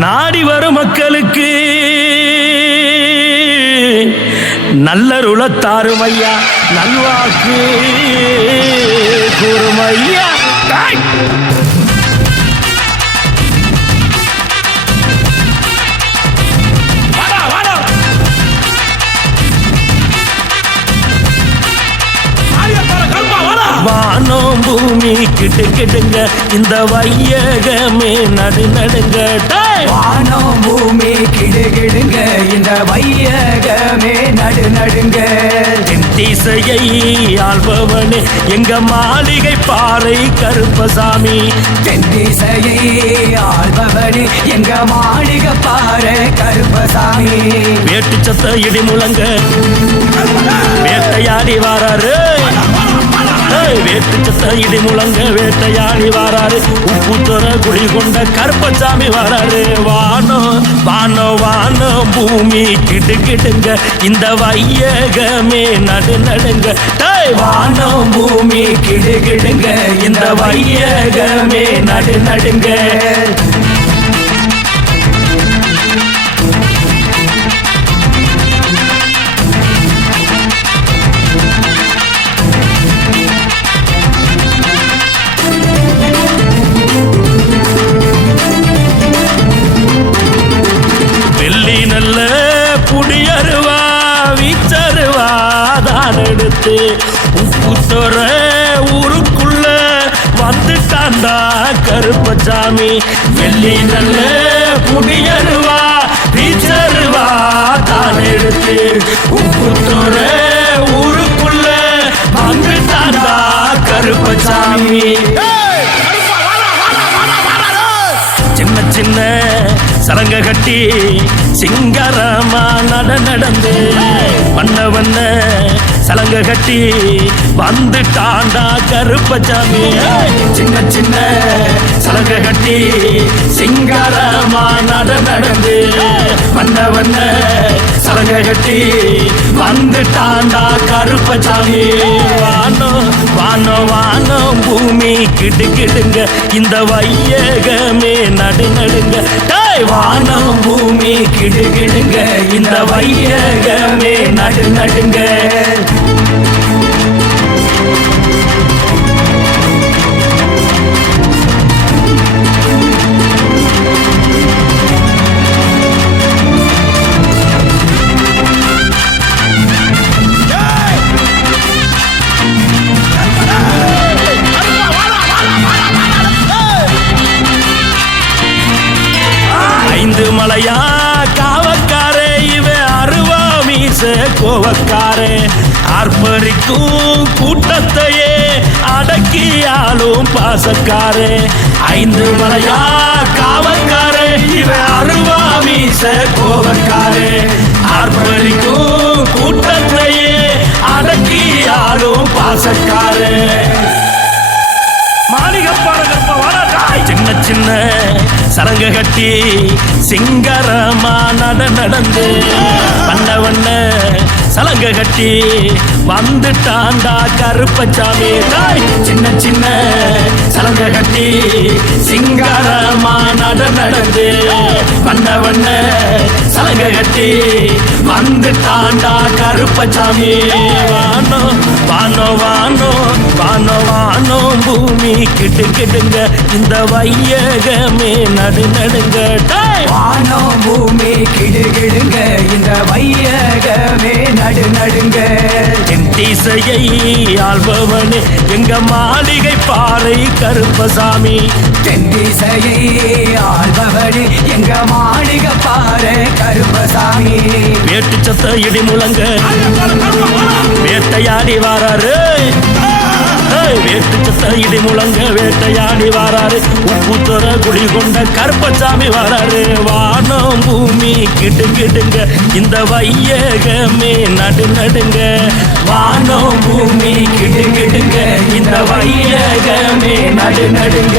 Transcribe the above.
நாடி வரும் மக்களுக்கு நல்லருளத்தாரும் ஐயா, நல்வாக்கு கூறும் ஐயா. வானம் பூமி கிட்டு கிட்டுங்க, இந்த வையகமே நடு நடுங்க. வானம் பூமி கிடுகிடுங்க, இந்த வையகமே நடு நடுங்க. திசையை ஆள்பவனே எங்க மாளிகை பாறை கருப்பசாமி. தென்திசையை ஆள்பவனே எங்க மாளிகை பாறை கருப்பசாமி. வேட்டு சத்த இடி முழங்க வேட்டையாடி வாராரு, வேட்டு சத்த இடி முழங்க வேட்டையாடி வாராரு. உப்பு துற குடி கொண்ட கருப்பசாமி வாராரு. வானம் வானம் வானம் பூமி கிட்டு கிட்டுங்க, இந்த வையகமே நடு நடுங்க. வானம் பூமி கிடுகிடுங்க, இந்த வையகமே நடு நடுங்க. நல்ல புடியருவா வீச்சருவா தான் எடுத்து உப்பு தோற ஊருக்குள்ள வந்துட்டாண்டா கருப்பசாமி. வெள்ளி நல்ல புடியருவா வீச்சருவா தான் எடுத்து உப்பு தோற ஊருக்குள்ள வந்துட்டாண்டா கருப்பசாமி. சின்ன சின்ன சலங்க கட்டி சிங்கரமா நடந்து வண்ண வண்ண சலங்க கட்டி வந்துட்டாண்டா கருப்பசாமி. சின்ன சின்ன சலங்க கட்டி சிங்கரமா நடந்து வண்ண வண்ண சலங்க கட்டி வந்துட்டாண்டா கருப்பசாமி. வானம் வானம் வானம் பூமி கிட்டு கிட்டுங்க, இந்த வையகமே நடு நடுங்க. வானம் பூமி கிடுகிடுங்க, இந்த வையகமே நடு நடுங்க. மலையா காவக்காரே இவன் அருவா மீச கோவக்காரே. ஆர்ப்பரிக்கும் கூட்டத்தையே அடக்கியாலும் பாசக்காரே. 5 மலையா காவக்காரே இவன் அருவா மீச கோவக்காரே. ஆர்ப்பரிக்கும் கூட்டத்தையே அடக்கியாலும் பாசக்காரே. சின்ன சின்ன சலங்க கட்டி சிங்கரமா நடந்து வண்ண வண்ண சலங்க கட்டி வந்துட்டாண்டா கருப்பசாமி. சின்ன சின்ன சலங்க கட்டி சிங்கரமா நடந்து வண்ண வண்ண சலங்க கட்டி வந்துட்டாண்டா கருப்பசாமி. வானோ வானோ வானோ வானோ வானோ பூமி கிட்டு கிட்டுங்க, இந்த வையகமே நடு நடுங்க. வானம் பூமி கிடுகிடுங்க, இந்த வையகமே நடு நடுங்க. திசையை ஆள்பவனே எங்க மாளிகை பாறை கருப்பசாமி. தென்திசையை ஆள்பவனே எங்க மாளிகை பாறை கருப்பசாமி. வேட்டு சத்த இடி முழங்க வேட்டையாடி வாராரு, வேட்டு சத்த இடி முழங்க வேட்டையாடி வாராரு. உப்பு துற குடி கொண்ட கருப்பசாமி வாராரு. வானம் பூமி கிட்டு கிட்டுங்க, இந்த வையகமே நடு நடுங்க. வானம் பூமி கிட்டு கிட்டுங்க, இந்த வையகமே நடு நடுங்க.